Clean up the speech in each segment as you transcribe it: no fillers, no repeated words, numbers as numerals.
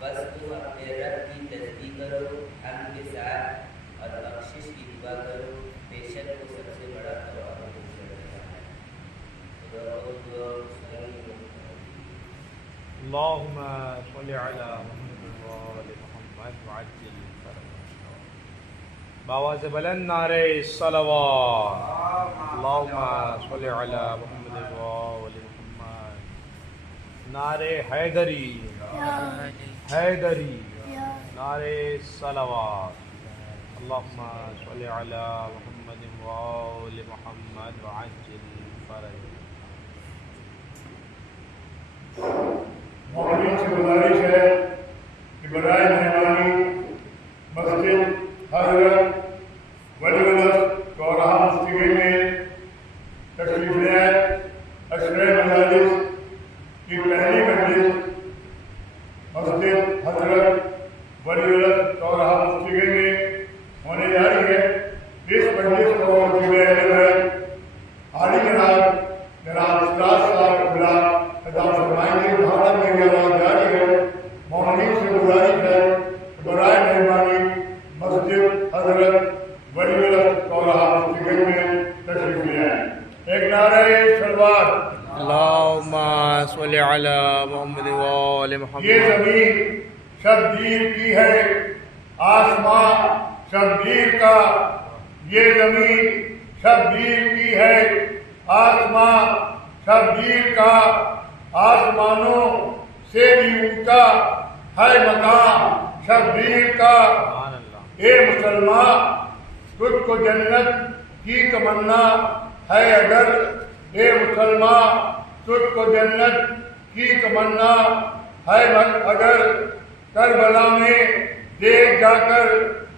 بس تم اپنے رب کی تصدیق کرو، ہم کے ساتھ، اور بخشش کی دعا کرو، بے شک وہ سب سے بڑا تواب ہے۔ اللهم صل على محمد وآل محمد وعجل فرجهم۔ بآواز بلند نعرہ صلوات۔ اللهم صل على محمد وآل محمد۔ نعرہ حیدری، حیدری، نعرہ صلوات۔ اللهم صل على محمد وآل محمد وعجل فرجهم۔ مومنین سے گزارش ہے کہ برائے مہربانی مسجد حضرت ولی العصر چوراہا مفتی گنج میں تشریف لے آئے۔ عشرہ مجالس کی پہلی مجلس مسجد حضرت ولی العصر چوراہا مفتی گنج میں ہونے جا رہی ہے۔ اس مجلس کو عالی جناب استاد صاحب قبلہ ادا فرمائیں گے۔ بھارت میں یہ آواز جاری ہے، مومنین سے گزارش ہے کہ برائے مہربانی مسجد حضرت ولی العصر چوراہا مفتی گنج میں تشریف لے آئیں۔ ایک نعرہ صلوات۔ اللهم صل على محمد وآل محمد۔ یہ زمین شبیر کی ہے، آسمان شبیر کا۔ یہ زمین شبیر کی ہے، آسمان شبیر کا۔ آسمانوں سے بھی اونچا ہے مقام شبیر کا۔ اے مسلمان تجھ کو جنت کی تمنا ہے اگر، اے مسلمان تجھ کو جنت کی تمنا ہے اگر، کربلا میں دیکھ جا کر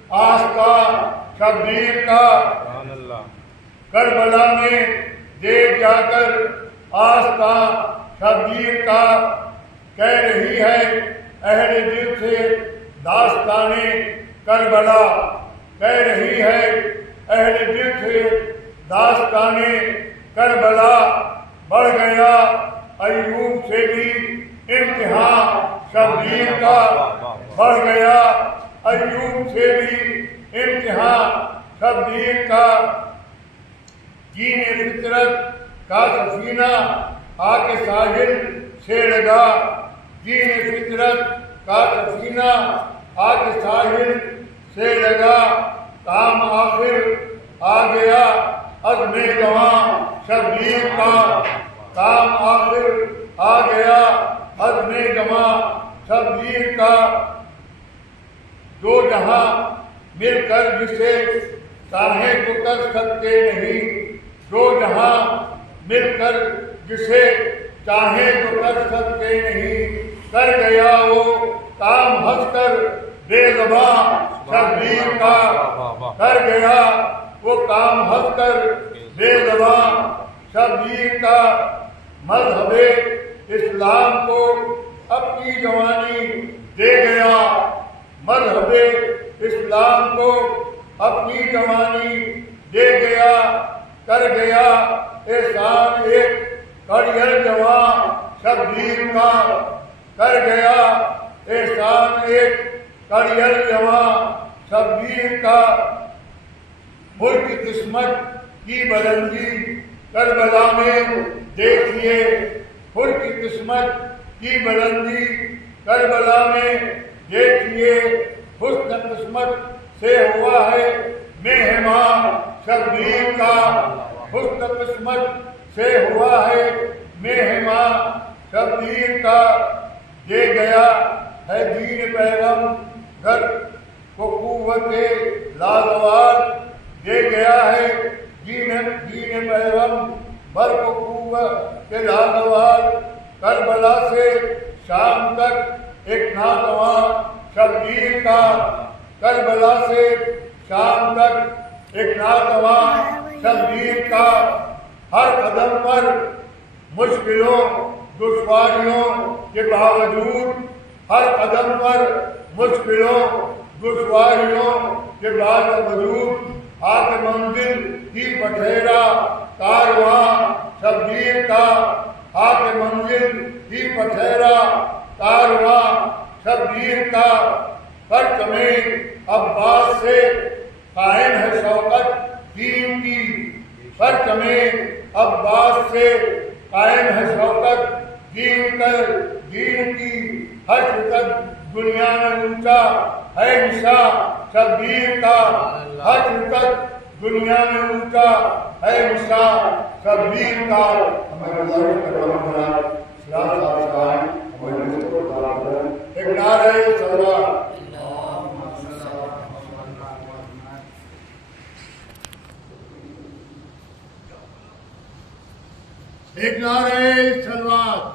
آستان شبیر کا۔ کربلا میں دیکھ جا کر آستان شبیر کا۔ کہہ رہی ہے اہل دل سے داستان کربلا، کہہ رہی ہے اہل دل سے داستان کربلا۔ بڑھ گیا ایوب سے بھی امتحان شبیر کا، بڑھ گیا ایوب سے بھی امتحان شبیر کا۔ دین فطرت کا سفینہ آ کے ساحل سے لگا، دین فطرت کا سفینہ آ کے ساحل سے لگا۔ کام آخر آ گیا عزم جواں شبیر کا، کام آخر آ گیا عزم جواں شبیر کا۔ دو جہاں مل کر جسے چاہیں تو کر سکتے نہیں، دو جہاں مل کر جسے چاہیں تو کر سکتے نہیں۔ کر گیا وہ کام ہنس کر بے زباں شبیر کا، کر گیا وہ کام ہنس کر بے زباں شبیر کا۔ مذہب اسلام کو اپنی جوانی دے گیا، مذہب اسلام کو اپنی جوانی دے گیا۔ کر گیا احسان ایک کڑیل جواں شبیر کا، کر گیا احسان ایک کڑیل جواں شبیر کا۔ ملک قسمت کی بلندی کربلا میں دیکھیے، ملک قسمت کی بلندی کربلا میں دیکھیے۔ حسن قسمت سے ہوا ہے مہمان شبیر کا، حسن قسمت سے ہوا ہے مہمان شبیر کا۔ دے گیا ہے دین پیغمبر کو قوت لازوال دے گیا ہے، دین پیغمبر کو قوت لازوال کربلا سے شام تک ایک ناتواں شبیر کا، کربلا سے شام تک ایک ناتواں شبیر کا، ہر قدم پر مشکلوں دشواریوں کے باوجود، ہر قدم پر مشکلوں دشواریوں کے باوجود آگ منزل کی بٹھیرا کارواں شبیر کا، آگ منزل کی بٹھیرا کارواں شبیر کا، فرق میں عباس سے قائم ہے شوکت دین کی، فرق میں عباس سے قائم ہے شوکت دین کی، حشر تک دنیا میں اونچا ہے نشاں شبیر کا، حشر تک دنیا میں اونچا ہے نشاں شبیر کا۔ ایک نعرہ صلوات، ایک نعرہ صلوات۔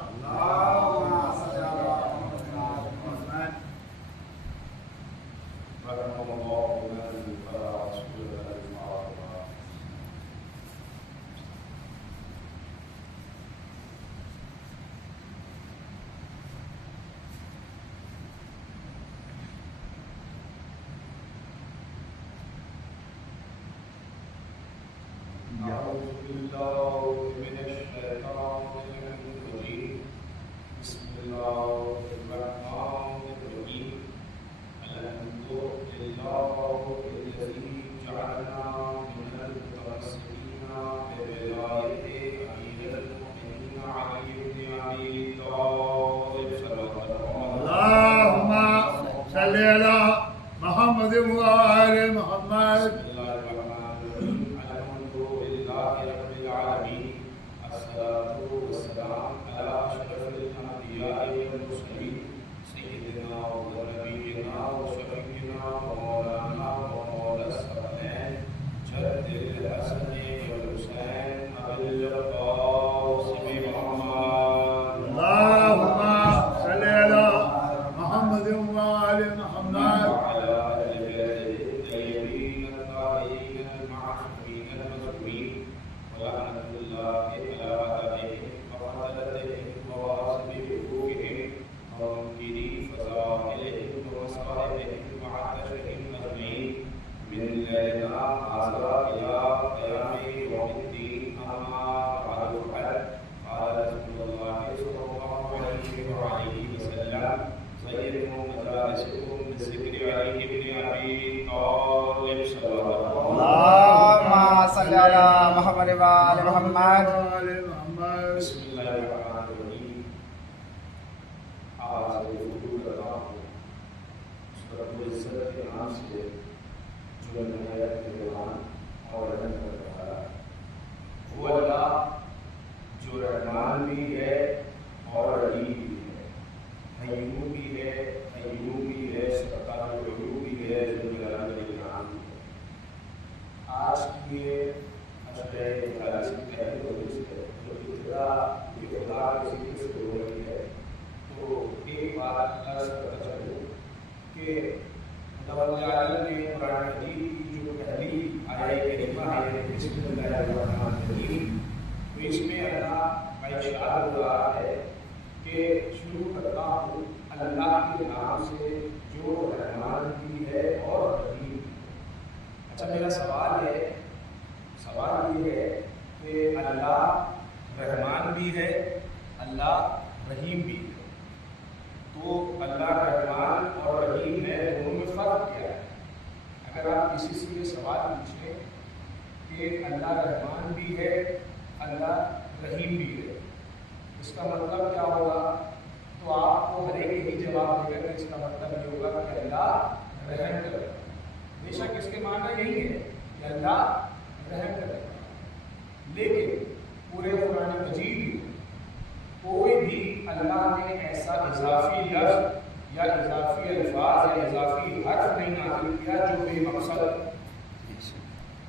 یا اضافی الفاظ یا اضافی حرف نہیں نازل کیا جو بے مقصد،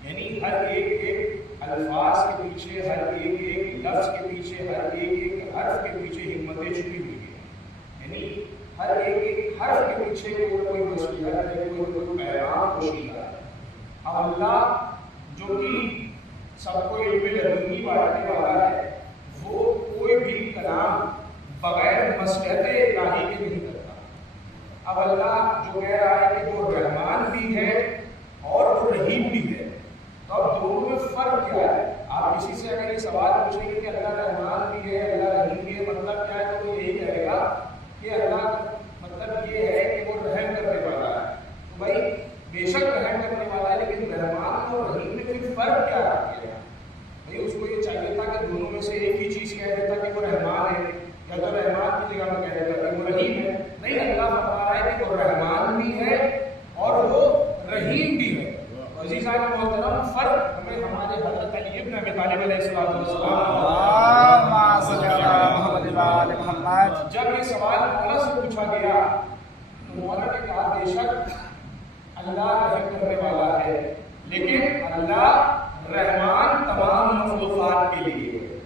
یعنی ہر ایک الفاظ کے پیچھے، ہر ایک لفظ کے پیچھے، ہر ایک حرف کے پیچھے حکمتیں چھپی ہوئی ہیں، یعنی ہر ایک حرف کے پیچھے کوئی وصیت ہے، کوئی پیغام پوشیدہ ہے۔ اب اللہ جو کہ سب کو علم لدنی بانٹنے والا ہے، وہ کوئی بھی کلام بغیر مصلحت الہی کے نہیں کرتا۔ اب اللہ جو کہہ رہا ہے کہ وہ رحمان بھی ہے اور وہ رحیم بھی ہے، تو اب دونوں میں فرق کیا ہے؟ آپ کسی سے اگر یہ سوال پوچھیں گے کہ اللہ رحمان بھی ہے، اللہ رحیم بھی ہے، مطلب کیا ہے، تو وہ یہی کہے گا کہ اللہ مطلب یہ ہے کہ وہ رحم کرنے والا ہے۔ تو بھائی بے شک رحم کرنے والا ہے، لیکن رحمان اور رحیم میں پھر فرق کیا رکھ گیا؟ بھائی اس کو یہ چاہیے تھا کہ دونوں میں سے ایک ہی چیز کہہ دیتا کہ وہ رحمان ہے، یا تو رحمان کی جگہ میں کہہ دیتا کہ وہ رحیم ہے۔ نہیں، اللہ بتا رہا ہے کہ وہ رحمان بھی ہے اور وہ رحیم بھی ہے۔ عزیزان محترم، فرق ہمیں ہمارے حضرت علی ابن ابی طالب علیہ السلام جب یہ سوال مولا سے پوچھا گیا تو مولا نے کہا بے شک اللہ رحم کرنے والا ہے، لیکن اللہ رحمان تمام مخلوقات کے لیے ہے۔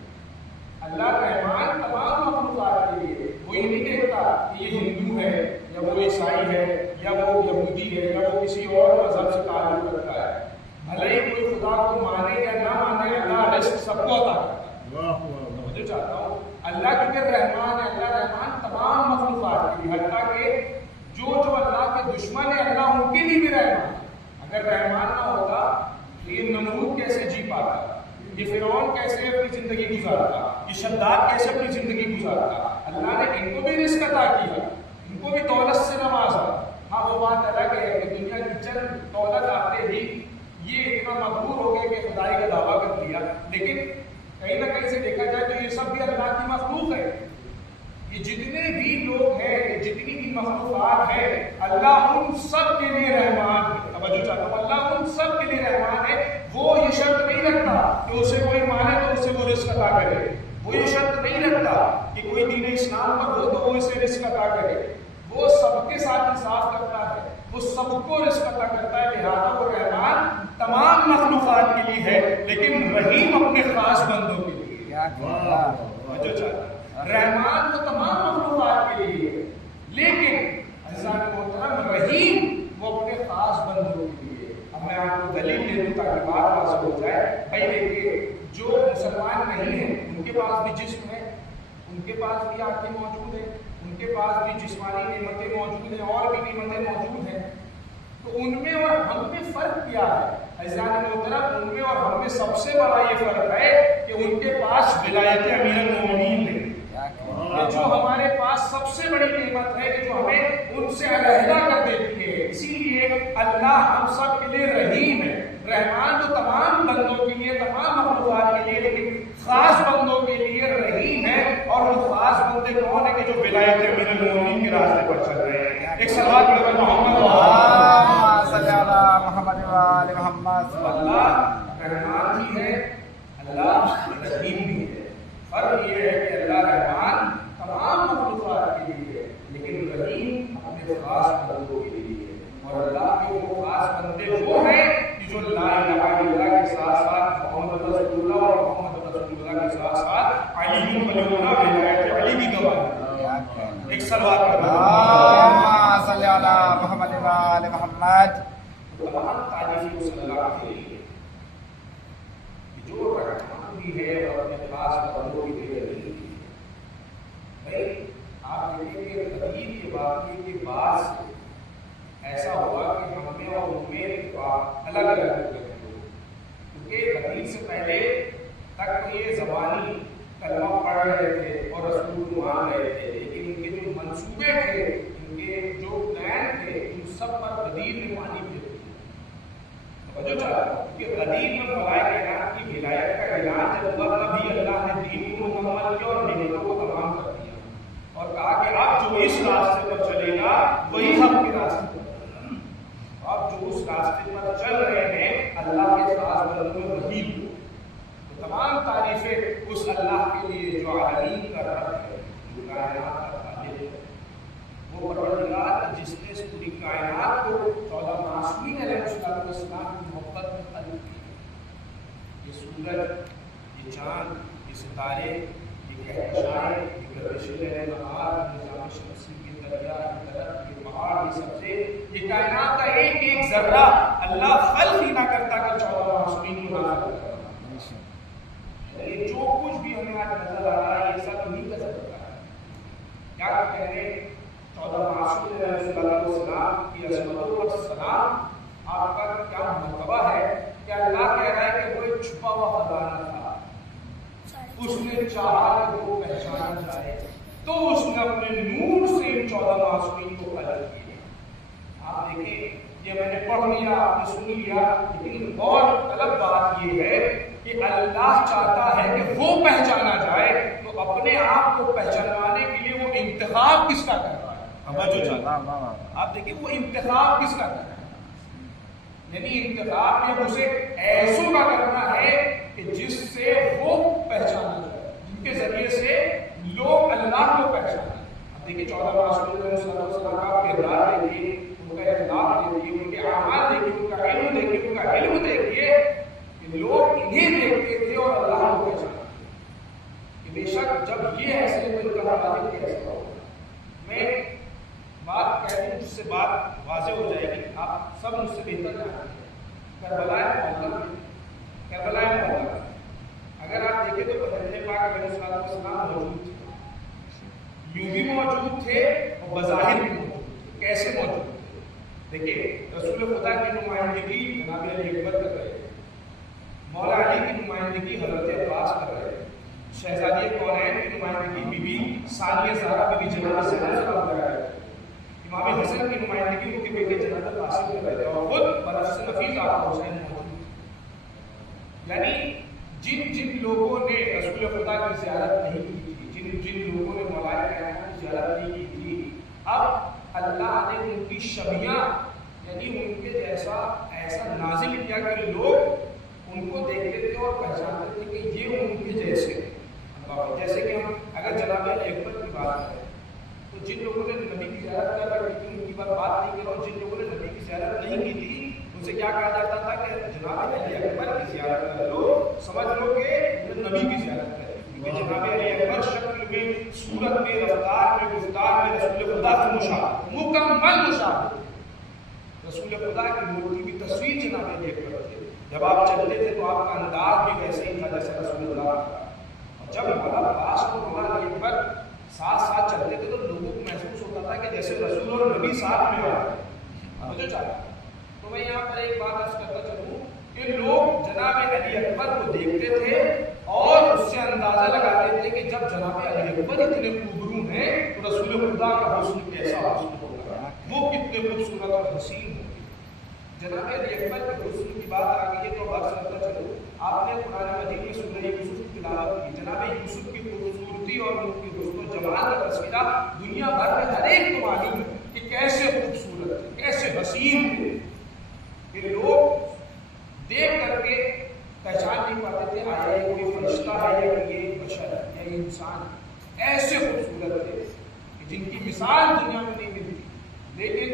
اللہ رحمان تمام مخلوقات کے لیے، وہ یہ نہیں کہتا کہ یہ ہندو ہے یا وہ عیسائی ہے یا وہ یہودی ہے یا وہ کسی اور مذہب سے تعلق رکھتا ہے، بھلے ہی کوئی خدا کو مانے یا نہ مانے، اللہ رزق سب کو عطا کرتا ہے۔ میں چاہتا ہوں اللہ کیونکہ رحمان ہے، اللہ رحمان تمام مخلوقات کے لیے، حتیٰ کہ جو اللہ کے دشمن ہے اللہ ان کے لیے بھی رحمان ہے۔ اگر رحمان نہ ہوگا تو یہ نمرود کیسے جی پاتا، یہ فرعون کیسے اپنی زندگی گزارتا، یہ شداد کیسے اپنی زندگی گزارتا؟ اللہ نے ان کو بھی رزق عطا کیا، ان کو بھی دولت سے نوازا۔ ہاں وہ بات الگ ہے کہ دنیا کی چند دولت آتے ہی یہ اتنا مغرور ہو گئے کہ خدائی کا دعویٰ کر دیا، لیکن کہیں نہ کہیں سے دیکھا جائے تو یہ سب بھی اللہ کی مخلوق ہے۔ یہ جتنے بھی لوگ ہیں، جتنی بھی مخلوقات ہیں، اللہ ان سب کے لیے رحمان ہے۔ توجہ چاہتا ہوں، اللہ ان سب کے لیے رحمان ہے۔ وہ یہ شرط نہیں رکھتا کہ اسے کوئی مانے تو اسے وہ رزق عطا کرے، وہ یہ شرط نہیں رکھتا کہ کوئی دین اسلام پر ہو تو وہ اسے رزق عطا کرے۔ وہ سب کے ساتھ انصاف کرتا ہے، وہ سب کو رزق عطا کرتا ہے، لہٰذا وہ رحمان تمام مخلوقات کے لیے ہے، لیکن رحیم اپنے خاص بندوں کے لیے۔ توجہ چاہتا ہے، رحمان تو تمام مخلوقات کے لیے ہے، لیکن عزیزان محترم رحیم وہ اپنے خاص بندوں کے لیے۔ اب میں آپ کو دلیل دے دوں تاکہ بات واضح ہو جائے۔ بھائی دیکھیے، جو مسلمان نہیں ہیں ان کے پاس بھی جسم ہے، ان کے پاس بھی آنکھیں موجود ہیں، ان کے پاس بھی جسمانی نعمتیں موجود ہیں اور بھی نعمتیں موجود ہیں، تو ان میں اور ہم میں فرق کیا ہے؟ عزیزان محترم، ان میں اور ہم میں سب سے بڑا یہ فرق ہے کہ ان کے پاس ولایت امیر المومنین ہے۔ جو ہمارے پاس سب سے بڑی نعمت ہے کہ جو ہمیں ان سے علیحدہ کر دیتی ہے۔ اسی لیے اللہ ہم سب کے لیے رحیم ہے۔ رحمان تو تمام بندوں کے لیے، تمام مخلوقات کے لیے، لیکن خاص بندوں کے لیے رحیم ہے، اور وہ خاص بندے کون ہیں کہ جو ولایت امیر المومنین کے راستے پر چل رہے ہیں۔ ایک سوال پڑھو محمد اللہ رحمان بھی ہے، اللہ رحیم بھی ہے۔ فرق یہ ہے کہ اللہ رحمان تمام مخلوقات کے لیے ہے، لیکن رحیم اپنے خاص بندوں کے لیے ہے۔ اور اللہ کے وہ خاص بندے وہ ہیں کہ جو لا الہ الا اللہ کے ساتھ ساتھ محمد رسول اللہ اور محمد رسول اللہ کے ساتھ ساتھ علی ولی اللہ ولایت علی بھی گواہ۔ ایک سوال اللهم صل على محمد وآل محمد۔ تمام تعریف صلی اللہ کے لیے جو رحمان بھی ہے اور اپنے خاص بندوں کے لیے رحیم بھی ہے۔ بھائی آپ دیکھیں کہ قدیم کے واقعے کے بعد سے ایسا ہوا کہ ہم میں اور ان میں الگ الگ ہو گئے، کیونکہ قدیم سے پہلے تک تو یہ زبانی کلمہ پڑھ رہے تھے اور رسول کو مان رہے تھے، لیکن ان کے جو منصوبے تھے، ان کے جو پلان تھے، ان سب پر قدیر نے پانی پھیر دیا۔ توجہ چاہتا ہوں کہ قدیر میں ملائے کائنات کی ولایت کا اعلان جب ہوا، تبھی اللہ نے دین کو مکمل کیا اور نعمتوں کو تمام کر دیا، اور کہا کہ اب جو اس راستے پر چلے گا وہی حق کے راستے پر، اب جو اس راستے پر چل رہے ہیں اللہ کے خاص بندوں میں وہی ہو۔ تو تمام تعریفیں اس اللہ کے لیے جو عالمین کا رب ہے، جو کائنات کا خالق ہے، وہ پروردگار جس نے اس پوری کائنات کو 14 معصومین علیہ السلام کی محبت میں خلق کیا. یہ سورج، یہ چاند، یہ ستارے، یہ کہکشائیں، یہ گردشیں نہار، نظام شمسی، یہ دریا، یہ درخت، یہ پہاڑ، یہ سبزے، یہ کائنات کا ایک ایک ذرہ اللہ خلق ہی نہ کرتا کہ 14 معصومین کو نہ کرتا. یہ جو کچھ بھی ہمیں آج نظر آ رہا ہے یہ سب انہیں کا ذکر ہے. کیا کہنے 14 معصوم علیہ السلام کی عظمت و سلام آپ کا کیا مرتبہ ہے کہ اللہ کہہ رہا ہے کہ وہ ایک چھپا ہوا خزانہ تھا. اس نے چاہا کہ وہ پہچانا جائے تو اس نے اپنے نور سے ان 14 معصومین کو خلق کیا. آپ دیکھیں یہ میں نے پڑھ لیا، آپ نے سن لیا، لیکن غور طلب بات یہ ہے کہ اللہ چاہتا ہے کہ وہ پہچانا جائے تو اپنے آپ کو پہچانوانے کے لیے وہ انتخاب کس کا کر رہا ہے. آپ دیکھیں وہ انتخاب کس کا کر رہا ہے، یعنی انتخاب یہ اسے ایسوں کا کرنا ہے کہ جس سے وہ پہچانا جائے، جن کے ذریعے سے لوگ اللہ کو پہچانے. اب دیکھیے 14 معصومین علیہ السلام کا کردار دیکھیے، ان کا اخلاق دیکھیے، ان کے اعمال دیکھیے، ان کا علم دیکھیے، ان کا علم دیکھیے کہ لوگ انہیں دیکھتے تھے اور اللہ کو پہچانا. کہ بے شک جب یہ ایسے تو ان کا مطابق کیسے ہوگا. میں بات کہتی ہوں جس سے بات واضح ہو جائے گی، آپ سب مجھ سے بہتر جانتے ہیں. کربلا معظم اگر آپ دیکھیں تو پیغمبر پاک علیہ السلام موجود تھے، یوں بھی موجود تھے اور بظاہر بھی موجود تھے. کیسے موجود تھے؟ دیکھیے رسول خدا کی نمائندگی جناب علی اکبر کر رہے تھے، مولا علی کی نمائندگی حضرت عباس کر رہے تھے، شہزادی کونین کی نمائندگی بی بی ثانیہ زہرا بی بی جناب زینب کر رہے تھے، امام حسن کی نمائندگی ان کے بیٹے جناب قاسم کر رہے تھے، اور خود برس نفیس آقا حسین موجود تھے. یعنی جن جن لوگوں نے رسول خدا کی زیارت نہیں کی تھی، جن جن لوگوں نے مولا کائنات کی زیارت نہیں کی تھی، اب اللہ نے ان کی شبیہ یعنی ان کے جیسا ایسا نازل کیا کہ لوگ ان کو دیکھتے تھے اور پہچانتے تھے کہ یہ ان کے جیسے ہیں. جیسے کہ ہم اگر جناب علی اکبر کی بات کریں تو جن لوگوں نے نبی کی زیارت کر رکھی تھی ان کی بات نہیں کرو، جن لوگوں نے نبی کی زیارت نہیں کی تھی ان سے کیا کہا جاتا تھا کہ جناب علی اکبر کی زیارت کر لو، سمجھ لو کہ نبی کی زیارت کر. کیونکہ جناب علی اکبر شکل میں، صورت میں، رفتار میں، گفتار میں رسول خدا سے مشابہ، مکمل مشابہ. رسول خدا کی مورتی کی تصویر جناب علی اکبر تھے. جب آپ چلتے تھے تو آپ کا انداز بھی ویسے ہی تھا جیسے رسول اللہ کا. اور جب مولا عباس اور مولا علی اکبر ساتھ ساتھ چلتے تھے تو لوگوں کو محسوس ہوتا تھا کہ جیسے رسول اور نبی ساتھ میں آ رہے ہیں. مجھے چاہتا تو میں یہاں پر ایک بات عرض کرتا چلوں کہ لوگ جناب علی اکبر کو دیکھتے تھے اور اس سے اندازہ لگاتے تھے کہ جب جناب علی اکبر اتنے خوبرو ہیں تو رسول خدا کا حسن کیسا حسن ہوگا، وہ کتنے خوبصورت اور حسین ہوں گے. جناب علی اکبر کے حسن کی بات آ گئی ہے تو عرض کرتا چلوں، آپ نے قرآن مجید میں سورہ یوسف کی تلاوت کی. جناب یوسف کی خوبصورتی اور ان کی حسن و جمال کا تذکرہ دنیا بھر میں ہر ایک کو معلوم ہے کہ کیسے خوبصورت تھے، کیسے حسین تھے کہ لوگ دیکھ کر کے پہچان نہیں پاتے تھے آیا یہ کوئی فرشتہ ہے یا یہ بشر ہے یا یہ انسان ہے. ایسے خوبصورت تھے کہ جن کی مثال دنیا میں نہیں ملتی. لیکن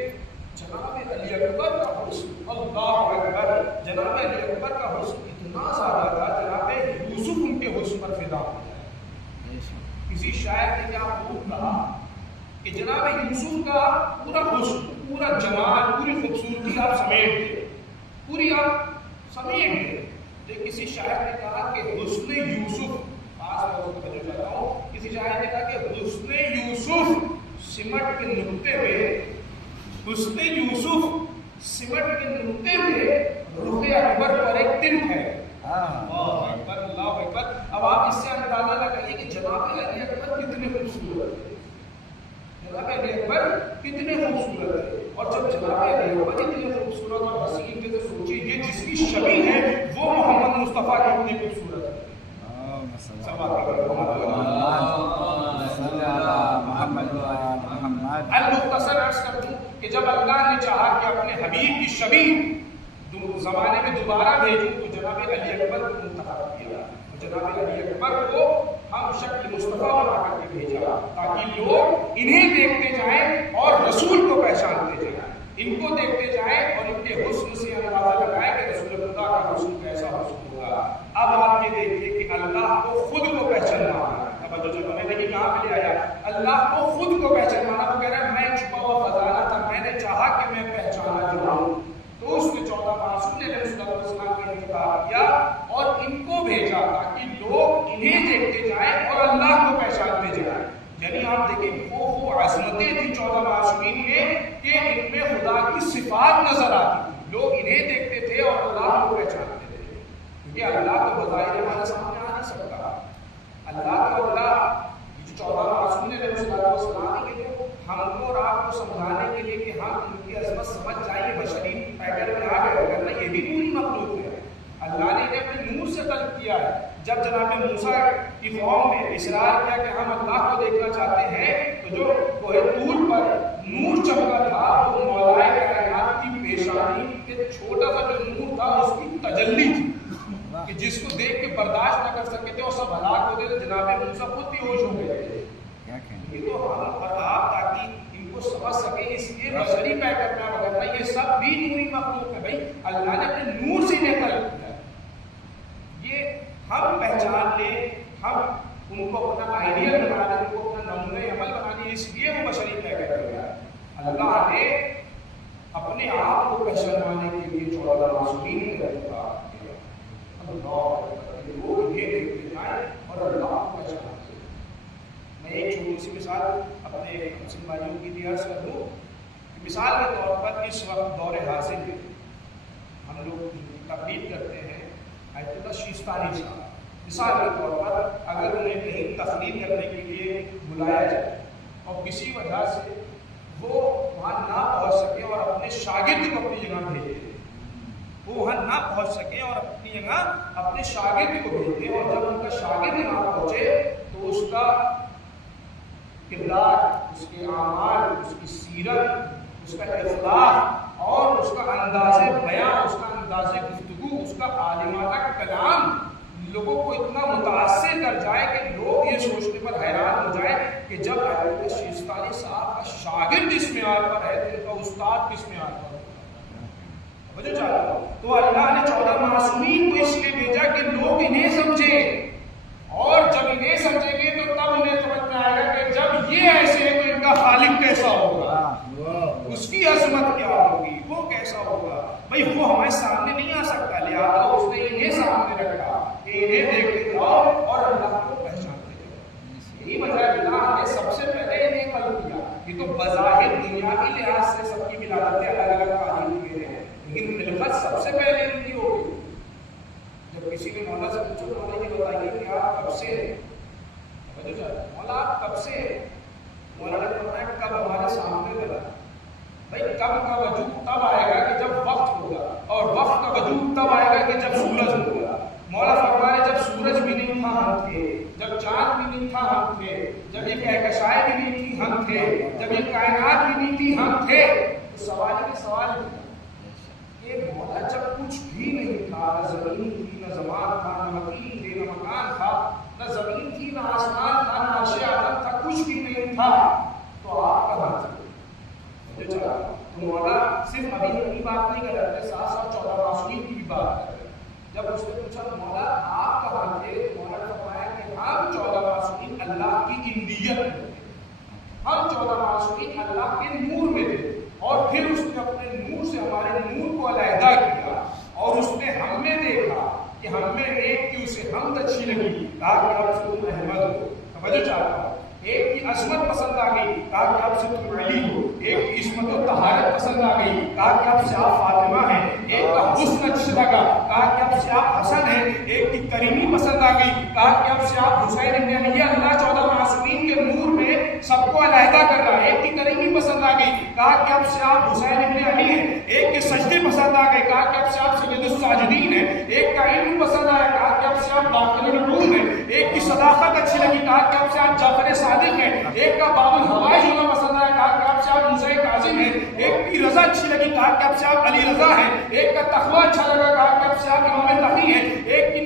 جناب علی اکبر کا حسن، اللہ اکبر، جناب علی اکبر کا حسن اتنا زیادہ تھا جناب یوسف ان کے حسن پر فدا ہو جائے. کسی شاعر نے کیا خوب کہا کہ جناب یوسف کا پورا حسن، پورا جمال، پوری خوبصورتی آپ سمیٹ دے، پوری آپ سمیٹ دے. کسی شاعر نے کہا کہ حسن یوسف، خاص طور پر جو چاہتا ہوں، کسی شاعر نے کہا کہ حسن یوسف سمٹ کے نقطے پہ، حسن یوسف سمٹ کے نقطے پہ رخ اکبر پر ایک ٹنٹ ہے. اللہ اکبر، اللہ اکبر. اب آپ اس سے اندازہ لگائیے کہ جناب علی اکبر کتنے خوبصورت تھے، جناب علی اکبر کتنے خوبصورت تھے. اور جب جناب علی اکبر اتنے خوبصورت اور حسین تھے تو سوچیے یہ جس کی شبیہ ہے وہ محمد مصطفیٰ کتنے خوبصورت ہے. المختصر عرض کر دوں کہ جب اللہ نے چاہا کہ اپنے حبیب کی شبیہ زمانے میں دوبارہ بھیجوں تو جناب علی اکبر کو منتخب کیا. جناب علی اکبر کو ہم شکل مصطفیٰ بنا کر کے بھیجا تاکہ لوگ انہیں دیکھتے جائیں اور رسول کو پہچانتے جائیں، ان کو دیکھتے جائیں اور ان کے حسن سے اندازہ لگائیں کہ رسول اللہ کا حسن کیسا حسن ہوگا۔ اب آپ یہ دیکھیے کہ اللہ کو خود کو پہچاننا ہے۔ اب جو میں نے کہاں پہ لے آیا، اللہ کو خود کو پہچاننا، وہ کہہ رہا ہے میں چھپا ہوا خزانہ تھا، میں نے چاہا کہ میں پہچانا چاہوں تو اس نے 14 معصوم نے علیہ السلام کا انتخاب کیا اور ان کو بھیجا تاکہ لوگ انہیں دیکھتے جائیں اور اللہ کو پہچانتے جائیں۔ یعنی آپ دیکھیں وہ عظمتیں تھیں 14 معصومین میں کہ ان میں خدا کی صفات نظر آتی تھی، لوگ انہیں دیکھتے تھے اور اللہ کو پہچانتے تھے، کیونکہ اللہ تو بظاہر ہمارے سامنے آ نہیں سکتا۔ اللہ کو اللہ جو 14 معصوم نے علیہ السلام کے تو ہم کو اور آپ کو سمجھانے کے لیے کہ ہم ان کی عظمت سمجھ جائیں، بشری پیٹرن میں آ گئے ورنہ یہ بھی پوری مخلوق ہے۔ اللہ نے انہیں اپنے نور سے خلق کیا ہے۔ جب جناب موسیٰ کی قوم نے اصرار کیا کہ ہم اللہ کو دیکھنا چاہتے ہیں تو جو کوہ طور پر نور چمکا تھا وہ مولا کائنات کی پیشانی کے چھوٹا سا جو نور تھا اس کی تجلی تھی کہ جس کو دیکھ کے برداشت نہ کر سکتے تھے اور سب ہلاک ہو گئے تھے۔ جناب موسیٰ خود بھی ہوش ہو گئے تھے۔ یہ تو ہم اور آپ تاکہ ان کو سمجھ سکیں اس لیے بشری پیٹرن میں وغیرہ یہ سب بھی نوری مخلوق ہے۔ بھائی اللہ نے اپنے نور سے انہیں خلق کیا، یہ ہم پہچان لیں، ہم ان کو اپنا آئیڈیل بنا لیں، ان کو اپنا نمونہ عمل بنا لیں، اس لیے وہ بشری پیٹرن ہے۔ اللہ نے اپنے آپ کو پہچانوانے کے لیے 14 معصومین کا انتخاب کیا۔ لوگ یہ دیکھتے جائیں اور اللہ کو پہچانتے۔ میں ایک چھوٹی سی مثال اپنے مسلم بھائیوں کی بھی عرض کر دوں۔ مثال کے طور پر اس وقت دور حاضر میں ہم لوگ تقریر کرتے ہیں آیت اللہ شیستانی صاحب، مثال کے طور پر اگر انہیں کہیں تقریر کرنے کے لیے بلایا جائے اور کسی وجہ سے وہ وہاں نہ پہنچ سکے اور اپنے شاگرد کو اپنی جگہ بھیج دیں، وہ وہاں نہ پہنچ سکے اور اپنی جگہ اپنے شاگرد کو بھیج دیں، اور جب ان کا شاگرد نہ پہنچے تو اس کا کردار، اس کے اعمال، اس کی سیرت، اس کا اخلاق اور اس کا انداز بیان، اس کا انداز گفتگو، اس کا عالمانہ کلام لوگوں کو اتنا متاثر کر جائے کہ لوگ یہ سوچنے پر حیران ہو جائیں کہ جب حضرت شیستانی صاحب کا شاگرد اس معیار پر ہے تو ان کا استاد کس معیار پر ہے۔ تو اللہ نے 14 معصومین کو اس لیے بھیجا کہ لوگ انہیں سمجھیں، اور جب انہیں سمجھیں گے تو تب انہیں سمجھ میں آئے گا کہ جب یہ ایسے ہیں تو ان کا خالق کیسا ہوگا، اس کی عظمت کیا ہوگی، وہ کیسا ہوگا۔ بھائی وہ ہمارے سامنے نہیں آ سکتا، لہٰذا اس نے انہیں سامنے رکھا کہ انہیں دیکھتے جاؤ اور اللہ کو پہچانتے جاؤ۔ یہی وجہ اللہ نے سب سے پہلے انہیں خلق کیا۔ یہ تو بظاہر دنیاوی لحاظ سے سب کی ولادتیں الگ الگ تعلیم میں ہیں، لیکن خلقت سب سے پہلے ان کی ہوگی۔ جب کسی نے مولا سے پوچھو مولا یہ بتائیے کہ آپ کب سے ہیں، مولا آپ کب سے ہیں، مولا نے فرمایا کب ہمارے سامنے بنا۔ بھائی کب کا وجود تب آئے گا کہ جب وقت ہوگا، اور وقت کا وجود تب آئے گا کہ جب سورج ہوگا۔ مولا فرمایا جب سورج بھی نہیں تھا ہم تھے، جب چاند بھی نہیں تھا ہم تھے، جب یہ کہکشائیں بھی نہیں تھی ہم تھے، جب یہ کائنات بھی نہیں تھی ہم تھے۔ تو سوال ہی سوال کہ مولا جب کچھ بھی نہیں تھا، نہ زمین تھی، نہ زمان تھا، نہ مکین تھے، نہ مکان تھا، نہ زمین تھی، نہ آسمان تھا، نہ عرش اعظم تھا، کچھ بھی نہیں تھا، تو آپ کہاں تھے؟ تو مولا صرف ابھی اپنی بات نہیں کر رہے، ساتھ ساتھ 14 معصومین کی بھی بات کر رہے۔ جب اس نے پوچھا مولا آپ کہاں تھے، مولا نے فرمایا کہ ہم 14 معصومین اللہ کی اندیت میں تھے، ہم 14 معصومین اللہ کے نور میں تھے، اور پھر اس نے اپنے نور سے ہمارے نور کو علیحدہ کیا، اور اس نے ہم میں دیکھا کہ ہم میں ایک کی اسے حمد اچھی لگی، کہا کہ آپ سے تم احمد ہو، توجہ چاہتا ہوں، ایک کی عظمت پسند آ گئی، کہا کہ آپ سے تم علی ہو، ایک کی عصمت و طہارت پسند آ گئی، کہا کہ آپ سے آپ فاطمہ ہیں، ایک کا حسن اچھا لگا، کہا کہ آپ سے آپ حسن ہیں، ایک کی کریمی پسند آ گئی، کہا کہ آپ سے آپ حسین ابن علی۔ اللہ 14 معصومین کے نور میں سب کو علیحدہ کر رہا ہے۔ ایک کی کریمی پسند آ گئی، کہا کہ آپ سے آپ حسین ابن علی ہیں، ایک کے سجدے پسند آ گئے، کہا کہ آپ سے آپ سید الساجدین ہیں، ایک کا علم پسند آیا، کہا کہ آپ سے آپ باقر العلوم ہیں، ایک کی صداقت اچھی لگی، کہا کہ آپ سے آپ جعفر صادق ہیں، ایک کا باب الحوائج ہونا پسند آیا، کہا کہ آپ سے آپ موسیٰ کاظم ہیں، ایک کی رضا اچھی لگی، کہا کہ آپ سے آپ علی رضا ہیں، ایک کا تقویٰ اچھا لگا، کہا کہ آپ سے آپ امام تقی ہیں، ایک کی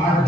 8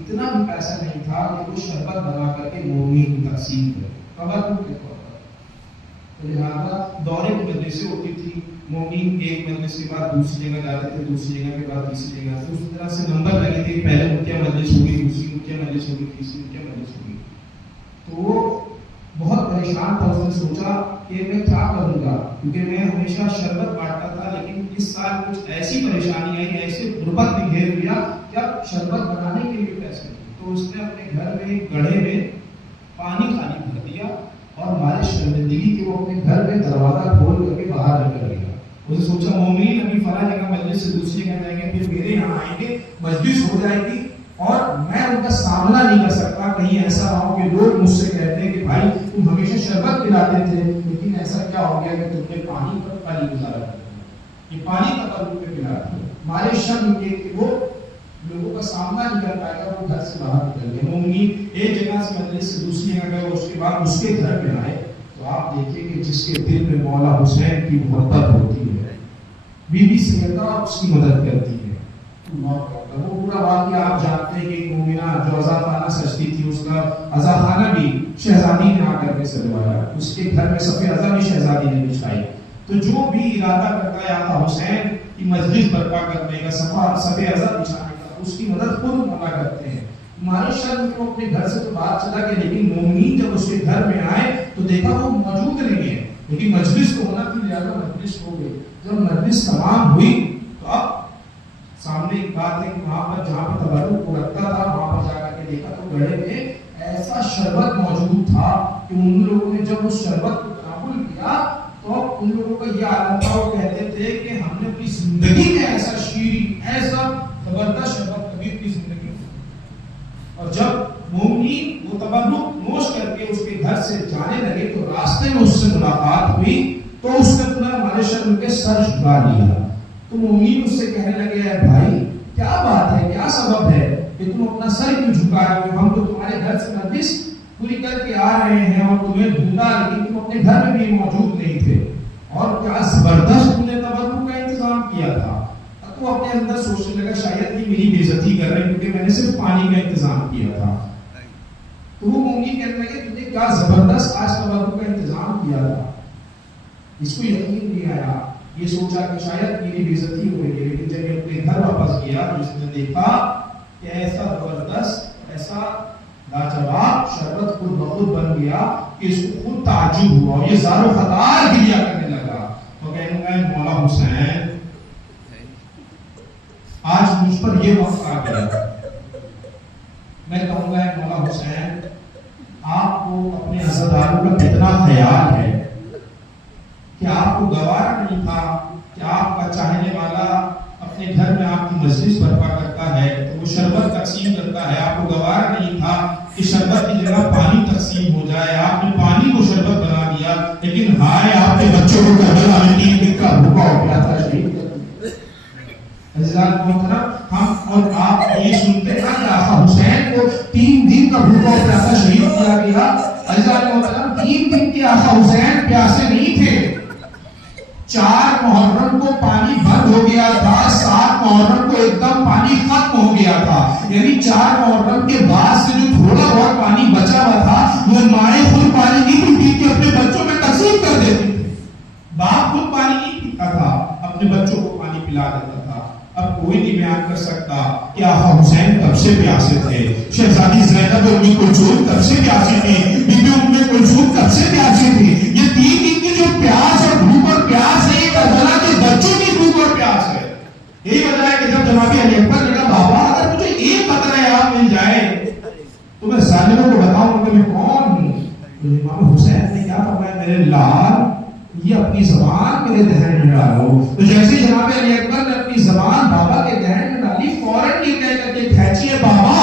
اتنا بھی پیسہ نہیں تھا کہ وہ شربت بنا کر کے مومنین کو تقسیم کرے تبرک کے طور پر. تو لہٰذا دورے کی مجلسیں ہوتی تھی، مومنین ایک مجلس کے بعد دوسری جگہ جاتے تھے، دوسری جگہ کے بعد تیسری جگہ، تو اس طرح سے نمبر لگے تھے، پہلے مکیہ مجلس ہوگی، دوسری مکیہ مجلس ہوگی، تیسری مکیہ مجلس ہوگی. تو وہ بہت پریشان تھا. اس نے سوچا کہ میں کیا کروں گا، کیونکہ میں ہمیشہ شربت بانٹتا تھا، لیکن اس سال کچھ ایسی پریشانی آئی، ایسے غربت نے گھیر لیا کہ اب شربت بنانے کے لیے پیسے نہیں. تو اس نے اپنے گھر میں ایک گڑھے میں پانی خالی بھر دیا اور ہمارے شرمندگی کے وہ اپنے گھر میں دروازہ کھول کر کے باہر نکل گیا. اسے سوچا مومنین ابھی فلاں جگہ مجلس سے دوسری جگہ جائیں گے، پھر میرے یہاں آئیں گے، مجلس ہو جائے گی اور میں ان کا سامنا نہیں کر سکتا. کہیں ایسا نہ ہو کہ لوگ مجھ سے کہتے ہیں کہ بھائی تم ہمیشہ شربت پلاتے تھے، لیکن ایسا کیا ہو گیا کہ تم نے پانی پر پانی گزارا، یہ پانی کا تعلق پہ پلا دیا. ہمارے شرم یہ کہ وہ لوگوں کا سامنا نہیں کر پائے گا، وہ گھر سے باہر نکل گئے. مومنین ایک جگہ سے مجلس سے دوسری جگہ گئے، اس کے بعد اس کے گھر میں آئے تو آپ دیکھیے کہ جس کے دل میں مولا حسین کی محبت ہوتی ہے، بی بی سیدہ اس کی مدد کرتی ہے. وہ پورا واقعہ آپ جانتے ہیں کہ مومنہ جو عزا خانہ سجتی تھی، اس کا عزا خانہ بھی شہزادی نے آ کر کے سجوایا، اس کے گھر میں صف عزا بھی شہزادی نے بچھائی. تو جو بھی ارادہ کرتا ہے آقا حسین کی مجلس برپا کرنے کا، صف عزا بچھانے کا، اس کی مدد خود مولا کرتے ہیں. ہمارے شرم کو اپنے گھر سے تو بات چلا گیا، لیکن مومنین جب اس کے گھر میں آئے تو دیکھا وہ موجود نہیں ہے، لیکن مجلس تو ہونا تھی، لہٰذا مجلس ہو گئی. جب مجلس تمام ہوئی تو اب سامنے ایک بات ہے کہ وہاں پر جہاں پہ تبرک کو رکھتا تھا، وہاں پر جا کر کے دیکھا تو گڑھے میں ایسا شربت موجود تھا کہ ان لوگوں نے جب اس شربت کو تناول کیا تو ان لوگوں کا یہ عالم تھا، وہ کہتے تھے کہ ہم نے اپنی زندگی میں ایسا شیریں، ایسا زبردست شربت کبھی اپنی زندگی میں. اور جب مومنین وہ تبرک نوش کر کے اس کے گھر سے جانے لگے تو راستے میں اس سے ملاقات ہوئی تو اس نے اپنا ہمارے شرم کے سر جھکا لیا. تو مومنین اس سے کہنے لگے اے بھائی کیا بات ہے، کیا سبب ہے کہ تم اپنا سر کیوں جھکا رہے ہو؟ ہم تو تمہارے گھر سے مجلس پوری کر کے آ رہے ہیں اور تمہیں ڈھونڈا، لیکن تم اپنے گھر میں بھی موجود نہیں تھے، اور کیا زبردست تم نے تبرک کا انتظام کیا تھا. تو اپنے اندر سوچنے لگا شاید یہ میری بے عزتی کر رہے ہیں کیونکہ میں نے صرف پانی کا انتظام کیا تھا. تو وہ مومنین کہنے لگے تم نے کیا زبردست آج تبرک کا انتظام کیا تھا. اس کو یقین نہیں آیا، یہ سوچا کہ شاید میری بے عزتی ہو رہی ہے. لیکن جب یہ اپنے گھر واپس گیا تو اس نے دیکھا کہ ایسا زبردست، ایسا لاجواب شربت خود بخود بن گیا کہ اس کو خود تعجب ہوا اور یہ زار و خطار گریا کرنے لگا. تو کہنے لگا مولا حسین آج مجھ پر یہ وقت آ گیا، میں کہوں گا مولا حسین آپ کو اپنے عزاداروں کا کتنا خیال ہے کہ آپ کو گوارا نہیں تھا کہ آپ کا چاہنے والا اپنے گھر میں آپ کی مجلس برپا کرتا ہے تو وہ شربت تقسیم کرتا ہے. آپ کو گوارا نہیں تھا کہ شربت کی جگہ پانی تقسیم ہو جائے، آپ نے پانی کو شربت بنا دیا. لیکن ہائے آپ نے بچوں کو کربلا میں 3 دن کا بھوکا ہو گیا تھا شہید کر دیا. عزیزان محترم، ہم اور آپ یہ سنتے ہیں کہ آقا حسین کو 3 دن کا بھوکا ہو گیا تھا، شہید کیا گیا. عزیزان محترم، 3 دن کے آقا حسین پیاسے نہیں تھے. 4 محرم کو پانی بند ہو گیا تھا، 7 محرم کو ایک دم پانی ختم ہو گیا تھا. یعنی 4 محرم کے بعد سے جو تھوڑا بہت پانی بچا ہوا تھا وہ مائیں خود پانی نہیں پیتی تھی، اپنے بچوں میں تقسیم کر دیتی تھی. باپ خود پانی نہیں پیتا تھا، اپنے بچوں کو پانی پلا دیتا تھا. اب کوئی نہیں بیان کر سکتا کہ آقا حسین کب سے پیاسے تھے، شہزادی زینب اور ام کلثوم کب سے پیاسی تھی، بی بی ام کلثوم کب سے پیاسی تھی. یہ 3 دن کی جو پیاس اور بھوک اور پیاس ہے یہ کربلا کے بچوں کی بھوک اور پیاس ہے. یہی وجہ ہے کہ جب جناب علی اکبر نے کہا بابا اگر مجھے ایک قطرہ آب مل جائے تو میں ظالموں کو بتاؤں کہ میں کون ہوں. تو امام حسین نے کیا فرمایا میرے لال یہ اپنی زبان میرے دہن میں ڈالو. تو جیسے جناب علی اکبر نے اپنی زبان بابا کے دہن میں ڈالی فوراً یہ کہہ کر کے کھینچیے بابا